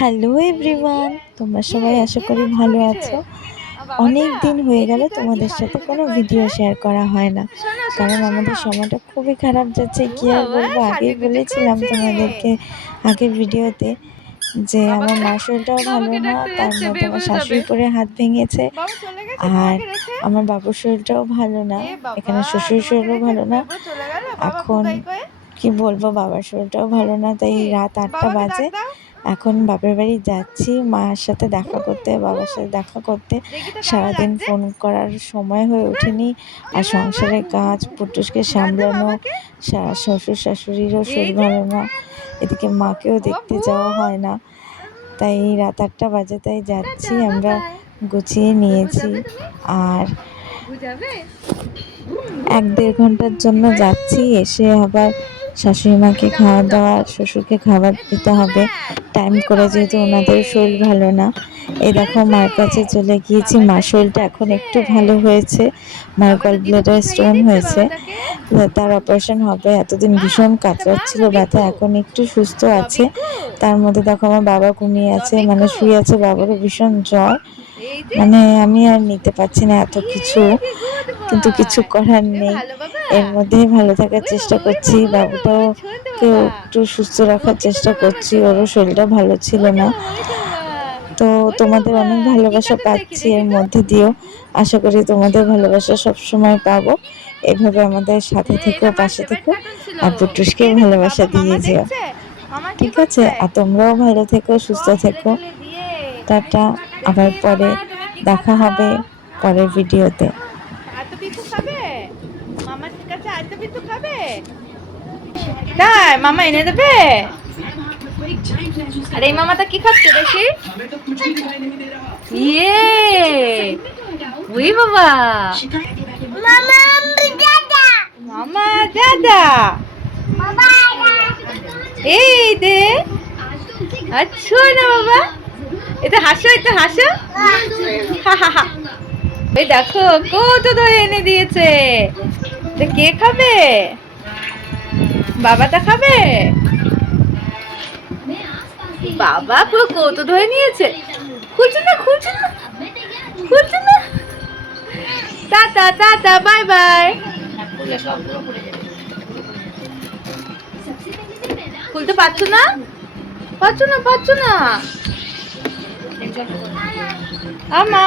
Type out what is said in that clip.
Hello everyone তোমরা সবাই আশা করি ভালো আছো। অনেক দিন হয়ে গেল তোমাদের সাথে কোনো ভিডিও শেয়ার করা হয় না। কারণ আমাদের সময়টা খুবই খারাপ যাচ্ছে। কি আর বলব? আগেই বলেছিলাম তোমাদেরকে আগের ভিডিওতে যে আমার মার শরীরটাও ভালো না, তার মধ্যে আমার শাশুড়ি করে হাত ভেঙেছে। আর আমার বাবুর শরীরটাও ভালো না, এখানে শ্বশুর শরীরও ভালো না। এখন কি বলব বাবার শরীরটাও ভালো না তাই রাত আটটা বাজে। এখন বাপের বাড়ি যাচ্ছি মার সাথে দেখা করতে বাবার সাথে দেখা করতে। সারাদিন ফোন করার সময় হয়ে ওঠেনি। আর সংসারের কাজ পুটুসকে সামলানো শ্বশুর শাশুড়িরও শরীর ভালো না। এদিকে মাকেও দেখতে যাওয়া হয় না। তাই রাত আটটা বাজে তাই যাচ্ছি আমরা গুছিয়ে নিয়েছি। আর এক দেড় ঘণ্টার জন্য যাচ্ছি এসে আবার শাশুড়ি মাকে খাওয়া দাওয়া, শ্বশুরকে খাবার দিতে হবে। টাইম করে যেহেতু ওনাদের শরীর ভালো না। এই দেখো, মার কাছে চলে গিয়েছি। মার শরীরটা এখন একটু ভালো হয়েছে। মার গল ব্লেডার স্টোন হয়েছে। তার অপারেশন হবে। এতদিন ভীষণ কাতরাচ্ছিল, ব্যথা এখন একটু সুস্থ আছে। তার মধ্যে দেখো, আমার বাবা ঘুমিয়ে আছে মানে শুয়ে আছে। বাবারও ভীষণ জ্বর। মানে আমি আর নিতে পারছি না এত কিছু। কিন্তু কিছু করার নেই। এর মধ্যেই ভালো থাকার চেষ্টা করছি। বাবুটাও কেউ একটু সুস্থ রাখার চেষ্টা করছি। ওরও শরীরটা ভালো ছিল না। তো তোমাদের অনেক ভালোবাসা পাচ্ছি এর মধ্যে দিয়েও। আশা করি তোমাদের ভালোবাসা সবসময় পাবো। এভাবে আমাদের সাথে থেকো পাশে থেকো আর পুটুসকে ভালোবাসা দিয়ে যেও। ঠিক আছে? আর তোমরাও ভালো থেকো সুস্থ থেকো। টাটা। আবার পরে দেখা হবে পরের ভিডিওতে। তাই মামা এনে দেবে? আরে এই মামাটা কি খাচ্ছে দেখি? ইয়ে! ওই বাবা! মামা দাদা। এই দে। আচ্ছা না বাবা। এটা হাসো এটা হাসো। এই দেখো কত দই এনে দিয়েছে। কে খাবে? বাবাটা খাবে? বাবা পুরো কত ধরে নিয়েছে। খুলছে না খুলছে না খুলছে না। Tata tata, bye bye. খুলতে পারছ না? পারছ না পারছ না। আমা।